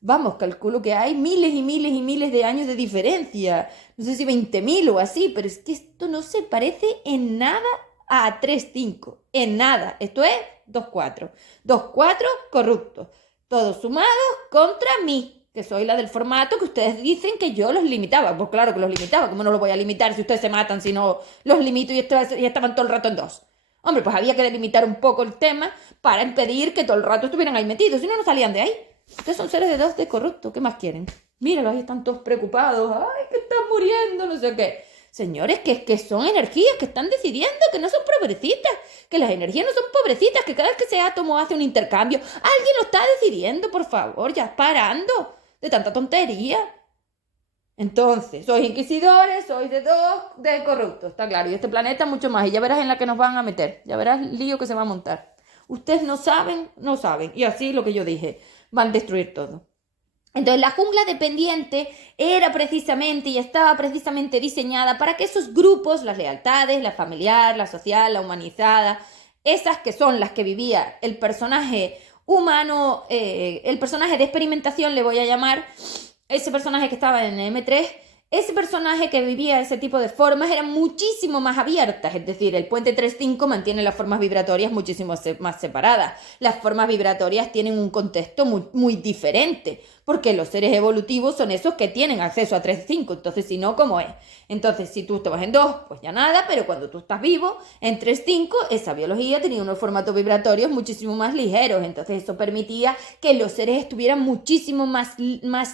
vamos, calculo que hay miles y miles y miles de años de diferencia. No sé si 20.000 o así, pero es que esto no se parece en nada a 3.5. En nada. Esto es Dos cuatro. Dos cuatro corruptos. Todos sumados contra mí, que soy la del formato que ustedes dicen que yo los limitaba. Pues claro que los limitaba. ¿Cómo no los voy a limitar si ustedes se matan, si no los limito y estaban todo el rato en dos? Hombre, pues había que delimitar un poco el tema para impedir que todo el rato estuvieran ahí metidos. Si no, no salían de ahí. Ustedes son seres de dos de corrupto. ¿Qué más quieren? Míralos, ahí están todos preocupados. Ay, que están muriendo, no sé qué. Señores, que son energías que están decidiendo, que no son pobrecitas, que las energías no son pobrecitas, que cada vez que ese átomo hace un intercambio, alguien lo está decidiendo, por favor, ya parando de tanta tontería. Entonces, sois inquisidores, sois de dos, de corruptos, está claro. Y este planeta mucho más. Y ya verás en la que nos van a meter. Ya verás el lío que se va a montar. Ustedes no saben, no saben. Y así lo que yo dije, van a destruir todo. Entonces, la jungla dependiente era precisamente y estaba precisamente diseñada para que esos grupos, las lealtades, la familiar, la social, la humanizada, esas que son las que vivía el personaje humano, el personaje de experimentación le voy a llamar, ese personaje que estaba en M3, ese personaje que vivía ese tipo de formas eran muchísimo más abiertas, es decir, el puente 3.5 mantiene las formas vibratorias muchísimo más separadas. Las formas vibratorias tienen un contexto muy, muy diferente, porque los seres evolutivos son esos que tienen acceso a 3.5, entonces si no, ¿cómo es? Entonces, si tú estabas en 2, pues ya nada, pero cuando tú estás vivo, en 3.5, esa biología tenía unos formatos vibratorios muchísimo más ligeros, entonces eso permitía que los seres estuvieran muchísimo más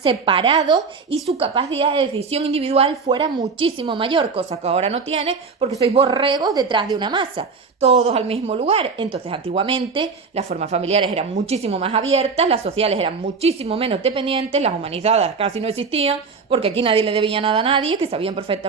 separados y su capacidad de decisión individual fuera muchísimo mayor, cosa que ahora no tiene, porque sois borregos detrás de una masa, todos al mismo lugar. Entonces, antiguamente, las formas familiares eran muchísimo más abiertas, las sociales eran muchísimo menos dependientes, las humanizadas casi no existían, porque aquí nadie le debía nada a nadie, que sabían perfectamente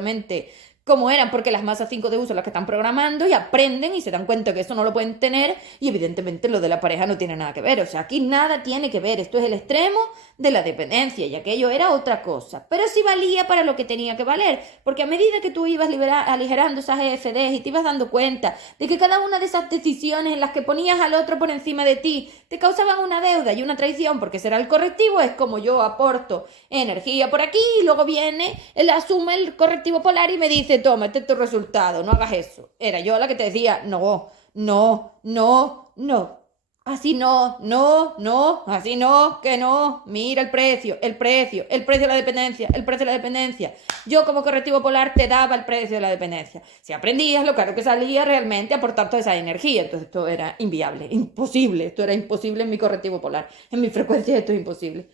cómo eran, porque las masas 5 de uso son las que están programando y aprenden y se dan cuenta que eso no lo pueden tener, y evidentemente lo de la pareja no tiene nada que ver. O sea, aquí nada tiene que ver, esto es el extremo de la dependencia, y aquello era otra cosa, pero sí valía para lo que tenía que valer, porque a medida que tú ibas aligerando esas EFDs y te ibas dando cuenta de que cada una de esas decisiones en las que ponías al otro por encima de ti te causaban una deuda y una traición, porque será el correctivo, es como yo aporto energía por aquí y luego viene, él asume el correctivo polar y me dice, toma, este es tu resultado, no hagas eso. Era yo la que te decía, no, no, no, no. Así no, no, no, así no, que no. Mira el precio, el precio, el precio de la dependencia, el precio de la dependencia. Yo como correctivo polar te daba el precio de la dependencia. Si aprendías, lo claro que salía realmente aportar toda esa energía. Entonces esto era inviable, imposible. Esto era imposible en mi correctivo polar. En mi frecuencia esto es imposible.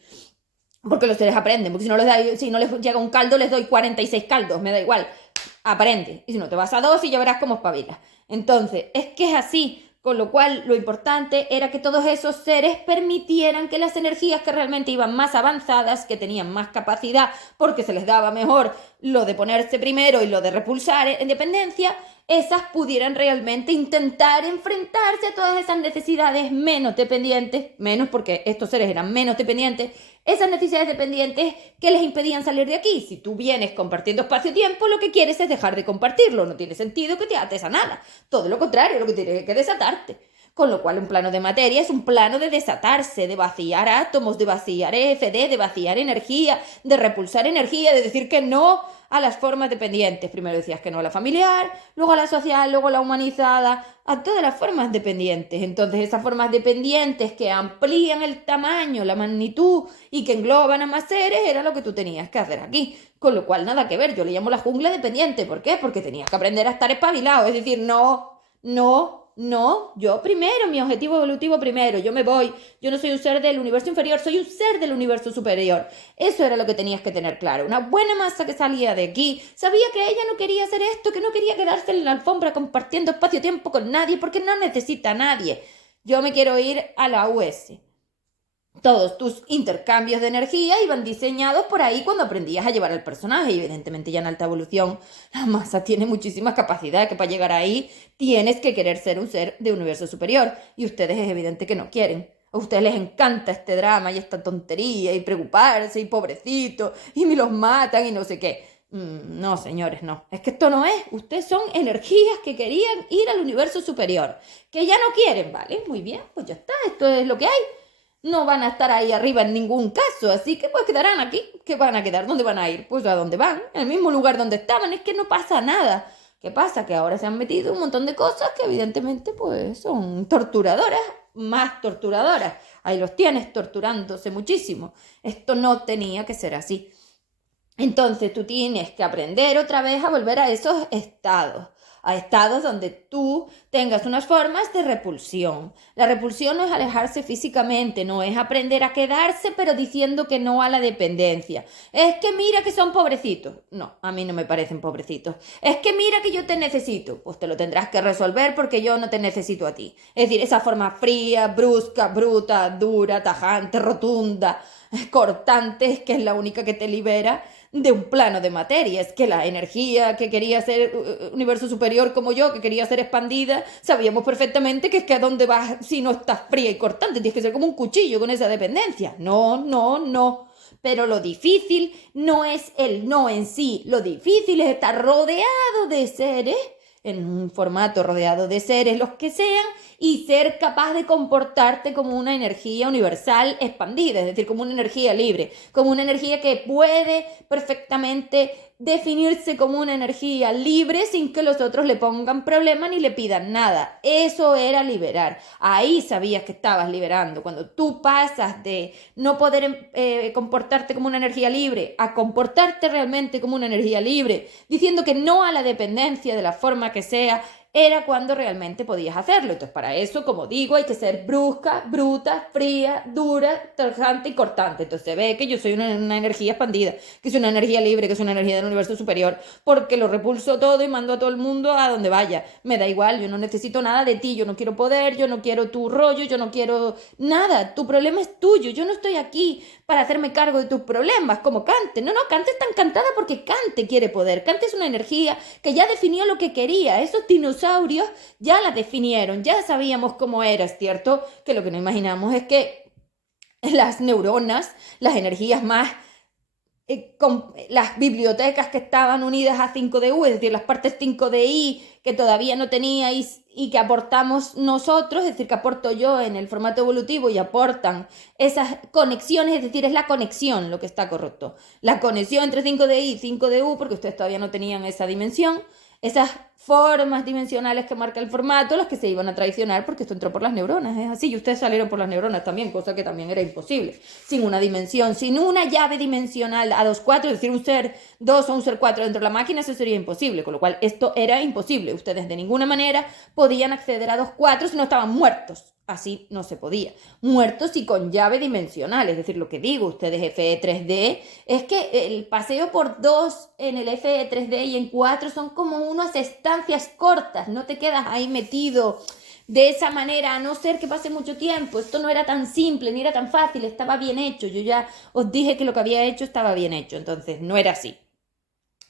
Porque los seres aprenden, porque si no les llega un caldo, les doy 46 caldos, me da igual. Aprende. Y si no, te vas a 2 y ya verás cómo espabilas. Entonces, es que es así. Con lo cual, lo importante era que todos esos seres permitieran que las energías que realmente iban más avanzadas, que tenían más capacidad, porque se les daba mejor lo de ponerse primero y lo de repulsar en dependencia, esas pudieran realmente intentar enfrentarse a todas esas necesidades menos dependientes, menos porque estos seres eran menos dependientes, esas necesidades dependientes que les impedían salir de aquí. Si tú vienes compartiendo espacio-tiempo, lo que quieres es dejar de compartirlo, no tiene sentido que te ates a nada, todo lo contrario, lo que tienes que desatarte. Con lo cual un plano de materia es un plano de desatarse, de vaciar átomos, de vaciar EFD, de vaciar energía, de repulsar energía, de decir que no a las formas dependientes. Primero decías que no a la familiar, luego a la social, luego a la humanizada, a todas las formas dependientes. Entonces esas formas dependientes que amplían el tamaño, la magnitud y que engloban a más seres era lo que tú tenías que hacer aquí. Con lo cual nada que ver, yo le llamo la jungla dependiente. ¿Por qué? Porque tenías que aprender a estar espabilado, es decir, no, no, no, yo primero, mi objetivo evolutivo primero, yo me voy, yo no soy un ser del universo inferior, soy un ser del universo superior. Eso era lo que tenías que tener claro. Una buena masa que salía de aquí sabía que ella no quería hacer esto, que no quería quedarse en la alfombra compartiendo espacio-tiempo con nadie, porque no necesita a nadie. Yo me quiero ir a la US. Todos tus intercambios de energía iban diseñados por ahí cuando aprendías a llevar al personaje, y evidentemente ya en alta evolución la masa tiene muchísimas capacidades, que para llegar ahí tienes que querer ser un ser de universo superior, y ustedes es evidente que no quieren. A ustedes les encanta este drama y esta tontería y preocuparse y pobrecito y me los matan y no sé qué. No, señores, no. Es que esto no es. Ustedes son energías que querían ir al universo superior, que ya no quieren, ¿vale? Muy bien, pues ya está, esto es lo que hay. No van a estar ahí arriba en ningún caso, así que pues quedarán aquí. ¿Qué van a quedar? ¿Dónde van a ir? Pues a dónde van, en el mismo lugar donde estaban, es que no pasa nada. ¿Qué pasa? Que ahora se han metido un montón de cosas que evidentemente pues son torturadoras, más torturadoras. Ahí los tienes torturándose muchísimo. Esto no tenía que ser así. Entonces tú tienes que aprender otra vez a volver a estados donde tú tengas unas formas de repulsión. La repulsión no es alejarse físicamente, no es aprender a quedarse, pero diciendo que no a la dependencia. Es que mira que son pobrecitos. No, a mí no me parecen pobrecitos. Es que mira que yo te necesito. Pues te lo tendrás que resolver porque yo no te necesito a ti. Es decir, esa forma fría, brusca, bruta, dura, tajante, rotunda, cortante, que es la única que te libera de un plano de materia. Es que la energía que quería ser universo superior como yo, que quería ser expandida, sabíamos perfectamente que es que a dónde vas si no estás fría y cortante, tienes que ser como un cuchillo con esa dependencia. No, no, no. Pero lo difícil no es el no en sí, lo difícil es estar rodeado de seres, en un formato rodeado de seres los que sean, y ser capaz de comportarte como una energía universal expandida, es decir, como una energía libre, como una energía que puede perfectamente definirse como una energía libre sin que los otros le pongan problema ni le pidan nada. Eso era liberar. Ahí sabías que estabas liberando. Cuando tú pasas de no poder comportarte como una energía libre a comportarte realmente como una energía libre, diciendo que no a la dependencia de la forma que sea, era cuando realmente podías hacerlo. Entonces, para eso, como digo, hay que ser brusca, bruta, fría, dura, tajante y cortante. Entonces, se ve que yo soy una energía expandida, que soy una energía libre, que soy una energía del universo superior, porque lo repulso todo y mando a todo el mundo a donde vaya. Me da igual, yo no necesito nada de ti, yo no quiero poder, yo no quiero tu rollo, yo no quiero nada. Tu problema es tuyo, yo no estoy aquí para hacerme cargo de tus problemas, como Kant. No, no, Kant está encantada porque Kant quiere poder. Kant es una energía que ya definió lo que quería. Esos dinosaurios ya la definieron, ya sabíamos cómo era, ¿es cierto? Que lo que no imaginamos es que las neuronas, las energías más con las bibliotecas que estaban unidas a 5DU, es decir, las partes 5DI que todavía no teníais y que aportamos nosotros, es decir, que aporto yo en el formato evolutivo y aportan esas conexiones, es decir, es la conexión lo que está correcto. La conexión entre 5DI y 5DU, porque ustedes todavía no tenían esa dimensión, esas formas dimensionales que marca el formato, las que se iban a traicionar porque esto entró por las neuronas, es así, y ustedes salieron por las neuronas también, cosa que también era imposible, sin una dimensión, sin una llave dimensional a 2,4, es decir, un ser 2 o un ser 4 dentro de la máquina, eso sería imposible, con lo cual esto era imposible, ustedes de ninguna manera podían acceder a 2,4 si no estaban muertos. Así no se podía. Muertos y con llave dimensional, es decir, lo que digo, ustedes FE3D, es que el paseo por 2 en el FE3D y en 4 son como unas estancias cortas, no te quedas ahí metido de esa manera, a no ser que pase mucho tiempo. Esto no era tan simple, ni era tan fácil, estaba bien hecho. Yo ya os dije que lo que había hecho estaba bien hecho, entonces no era así.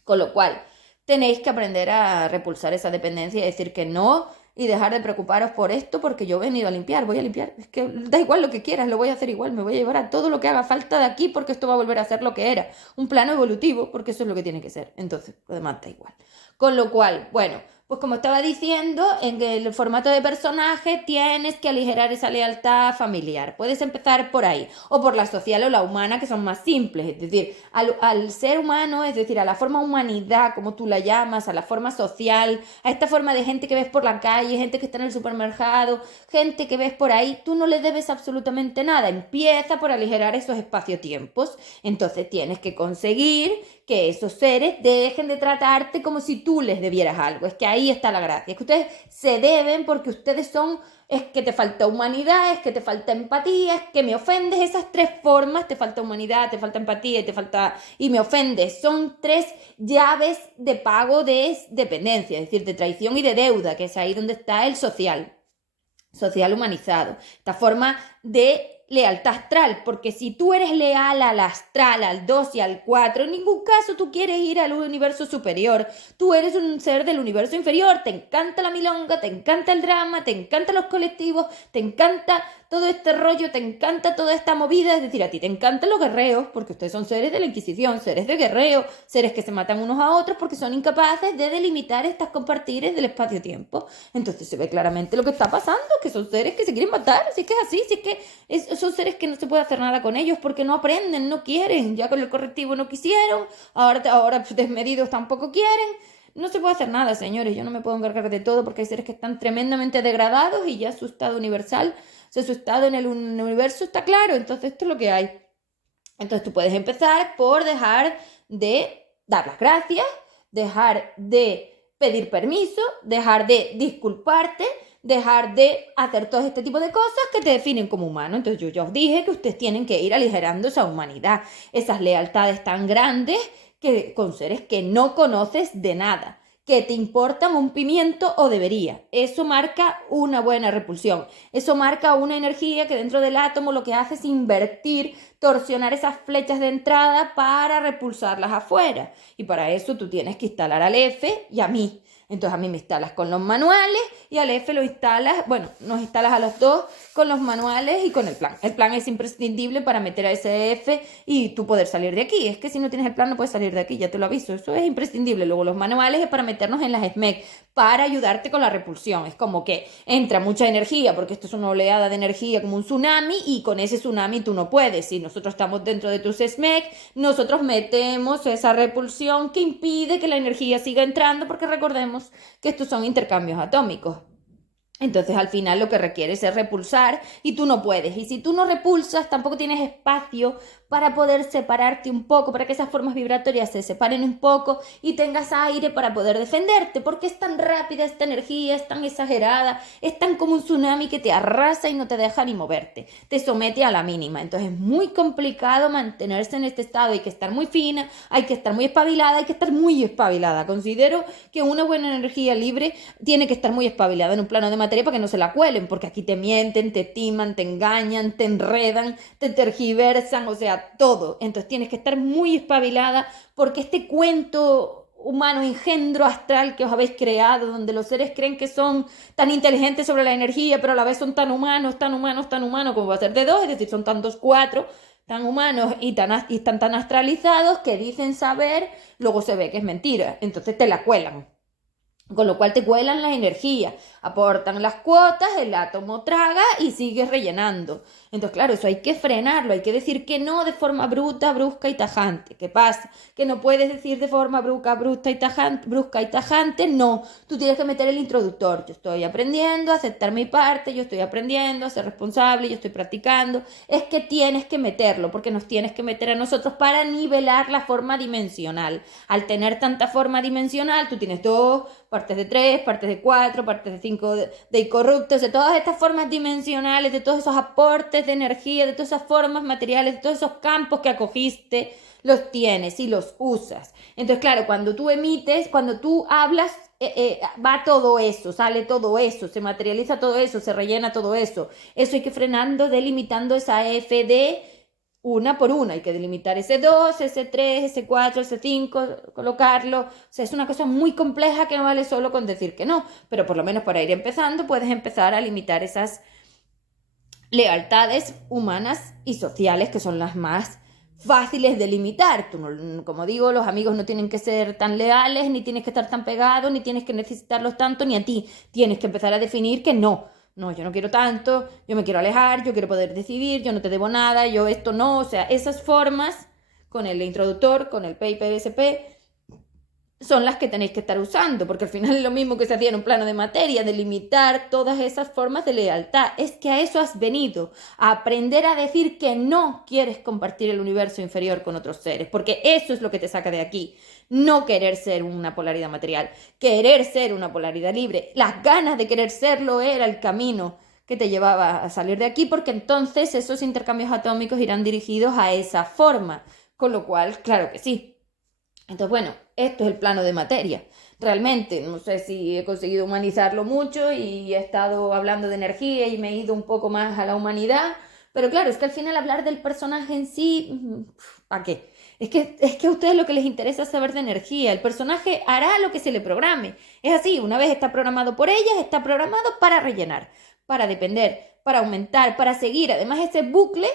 Con lo cual, tenéis que aprender a repulsar esa dependencia y decir que no y dejar de preocuparos por esto porque yo he venido a limpiar, voy a limpiar. Es que da igual lo que quieras, lo voy a hacer igual, me voy a llevar a todo lo que haga falta de aquí porque esto va a volver a ser lo que era. Un plano evolutivo porque eso es lo que tiene que ser. Entonces, lo demás da igual. Con lo cual, bueno, pues como estaba diciendo, en el formato de personaje tienes que aligerar esa lealtad familiar. Puedes empezar por ahí, o por la social o la humana, que son más simples. Es decir, al ser humano, es decir, a la forma humanidad, como tú la llamas, a la forma social, a esta forma de gente que ves por la calle, gente que está en el supermercado, gente que ves por ahí, tú no le debes absolutamente nada. Empieza por aligerar esos espacio-tiempos. Entonces tienes que conseguir que esos seres dejen de tratarte como si tú les debieras algo. Es que ahí está la gracia. Es que ustedes se deben porque ustedes son, es que te falta humanidad, es que te falta empatía, es que me ofendes. Esas tres formas, te falta humanidad, te falta empatía y me ofendes. Son tres llaves de pago de dependencia, es decir, de traición y de deuda, que es ahí donde está el social humanizado. Esta forma de lealtad astral, porque si tú eres leal al astral, al 2 y al 4, en ningún caso tú quieres ir al universo superior, tú eres un ser del universo inferior, te encanta la milonga, te encanta el drama, te encantan los colectivos, te encanta todo este rollo, te encanta toda esta movida, es decir, a ti te encantan los guerreos, porque ustedes son seres de la Inquisición, seres de guerreo, seres que se matan unos a otros porque son incapaces de delimitar estas compartires del espacio-tiempo. Entonces se ve claramente lo que está pasando, que son seres que se quieren matar, si es que es así, si es que son seres que no se puede hacer nada con ellos porque no aprenden, no quieren, ya con el correctivo no quisieron, ahora desmedidos tampoco quieren. no se puede hacer nada, señores. Yo no me puedo encargar de todo porque hay seres que están tremendamente degradados y ya su estado universal, o sea, su estado en el universo está claro. Entonces esto es lo que hay. Entonces tú puedes empezar por dejar de dar las gracias, dejar de pedir permiso, dejar de disculparte, dejar de hacer todo este tipo de cosas que te definen como humano. Entonces yo ya os dije que ustedes tienen que ir aligerando esa humanidad, esas lealtades tan grandes que con seres que no conoces de nada, que te importan un pimiento o debería. Eso marca una buena repulsión. Eso marca una energía que dentro del átomo lo que hace es invertir, torsionar esas flechas de entrada para repulsarlas afuera. Y para eso tú tienes que instalar al F y a mí. Entonces a mí me instalas con los manuales y al F lo instalas, bueno, nos instalas a los dos con los manuales y con el plan. El plan es imprescindible para meter a ese F y tú poder salir de aquí. Es que si no tienes el plan no puedes salir de aquí, ya te lo aviso. Eso es imprescindible. Luego los manuales es para meternos en las SMEC, para ayudarte con la repulsión. Es como que entra mucha energía, porque esto es una oleada de energía como un tsunami y con ese tsunami tú no puedes. Si nosotros estamos dentro de tus SMEC, nosotros metemos esa repulsión que impide que la energía siga entrando, porque recordemos que estos son intercambios atómicos. Entonces al final lo que requieres es repulsar y tú no puedes. Y si tú no repulsas, tampoco tienes espacio para poder separarte un poco, para que esas formas vibratorias se separen un poco y tengas aire para poder defenderte, porque es tan rápida esta energía, es tan exagerada, es tan como un tsunami que te arrasa y no te deja ni moverte, te somete a la mínima. Entonces es muy complicado mantenerse en este estado, hay que estar muy fina, hay que estar muy espabilada, hay que estar muy espabilada. Considero que una buena energía libre tiene que estar muy espabilada en un plano de materia para que no se la cuelen, porque aquí te mienten, te timan, te engañan, te enredan, te tergiversan, o sea, todo. Entonces tienes que estar muy espabilada porque este cuento humano engendro astral que os habéis creado, donde los seres creen que son tan inteligentes sobre la energía, pero a la vez son tan humanos, tan humanos, tan humanos, como va a ser de dos, es decir, son tantos cuatro, tan humanos y están tan astralizados que dicen saber, luego se ve que es mentira, entonces te la cuelan. Con lo cual te cuelan las energías, aportan las cuotas, el átomo traga y sigues rellenando. Entonces, claro, eso hay que frenarlo, hay que decir que no de forma bruta, brusca y tajante. ¿Qué pasa? Que no puedes decir de forma brusca y tajante, no. Tú tienes que meter el introductor. Yo estoy aprendiendo a aceptar mi parte, yo estoy aprendiendo a ser responsable, yo estoy practicando. Es que tienes que meterlo, porque nos tienes que meter a nosotros para nivelar la forma dimensional. Al tener tanta forma dimensional, tú tienes dos, partes de 3, partes de 4, partes de 5 de incorruptos, de todas estas formas dimensionales, de todos esos aportes de energía, de todas esas formas materiales, de todos esos campos que acogiste, los tienes y los usas. Entonces, claro, cuando tú emites, cuando tú hablas, va todo eso, sale todo eso, se materializa todo eso, se rellena todo eso. Eso hay que frenando, delimitando esa FD una por una, hay que delimitar ese 2, ese 3, ese 4, ese 5, colocarlo. O sea, es una cosa muy compleja que no vale solo con decir que no, pero por lo menos para ir empezando puedes empezar a limitar esas lealtades humanas y sociales que son las más fáciles de limitar. Tú no, como digo, los amigos no tienen que ser tan leales, ni tienes que estar tan pegados, ni tienes que necesitarlos tanto, ni a ti. Tienes que empezar a definir que no. No, yo no quiero tanto, yo me quiero alejar, yo quiero poder decidir, yo no te debo nada, yo esto no. O sea, esas formas con el introductor, con el PIPSP, son las que tenéis que estar usando, porque al final es lo mismo que se hacía en un plano de materia, de limitar todas esas formas de lealtad. Es que a eso has venido, a aprender a decir que no quieres compartir el universo inferior con otros seres, porque eso es lo que te saca de aquí. No querer ser una polaridad material, querer ser una polaridad libre. Las ganas de querer serlo era el camino que te llevaba a salir de aquí, porque entonces esos intercambios atómicos irán dirigidos a esa forma, con lo cual, claro que sí. Entonces, bueno, esto es el plano de materia. Realmente, no sé si he conseguido humanizarlo mucho y he estado hablando de energía y me he ido un poco más a la humanidad, pero claro, es que al final hablar del personaje en sí, ¿para qué? Es que a ustedes lo que les interesa es saber de energía. El personaje hará lo que se le programe. Es así, una vez está programado por ellas, está programado para rellenar, para depender, para aumentar, para seguir. Además, ese bucle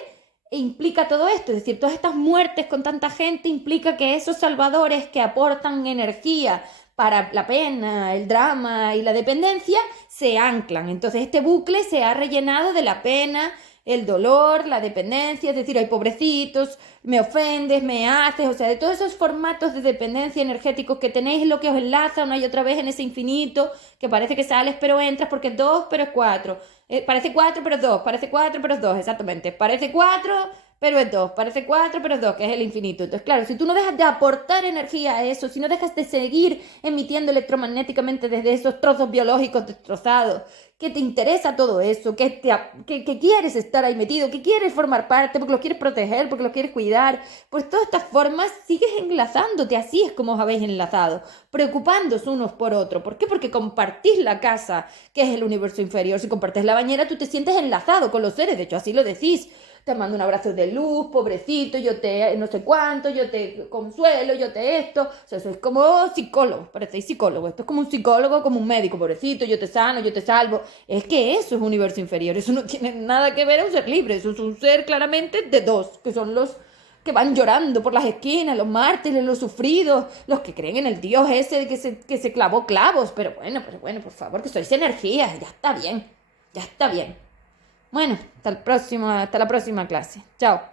implica todo esto, es decir, todas estas muertes con tanta gente implica que esos salvadores que aportan energía para la pena, el drama y la dependencia, se anclan. Entonces este bucle se ha rellenado de la pena, el dolor, la dependencia, es decir, ay, pobrecitos, me ofendes, me haces, o sea, de todos esos formatos de dependencia energéticos que tenéis, es lo que os enlaza una y otra vez en ese infinito, que parece que sales pero entras porque es 2 pero es 4, parece 4 pero es 2, parece 4 pero es 2, exactamente, parece 4 pero es 2, parece 4 pero es 2, que es el infinito. Entonces, claro, si tú no dejas de aportar energía a eso, si no dejas de seguir emitiendo electromagnéticamente desde esos trozos biológicos destrozados, que te interesa todo eso, que quieres estar ahí metido, que quieres formar parte, porque lo quieres proteger, porque lo quieres cuidar, pues todas estas formas sigues enlazándote, así es como os habéis enlazado, preocupándoos unos por otros. ¿Por qué? Porque compartís la casa, que es el universo inferior. Si compartes la bañera, tú te sientes enlazado con los seres, de hecho así lo decís. Te mando un abrazo de luz, pobrecito, yo te no sé cuánto, yo te consuelo, yo te esto. O sea, eso es como psicólogo, parecéis psicólogo. Esto es como un psicólogo, como un médico, pobrecito, yo te sano, yo te salvo. Es que eso es universo inferior, eso no tiene nada que ver a un ser libre, eso es un ser claramente de dos, que son los que van llorando por las esquinas, los mártires, los sufridos, los que creen en el Dios ese que se clavó clavos. Pero bueno, por favor, que sois energía, ya está bien, ya está bien. Bueno, hasta la próxima clase. Chao.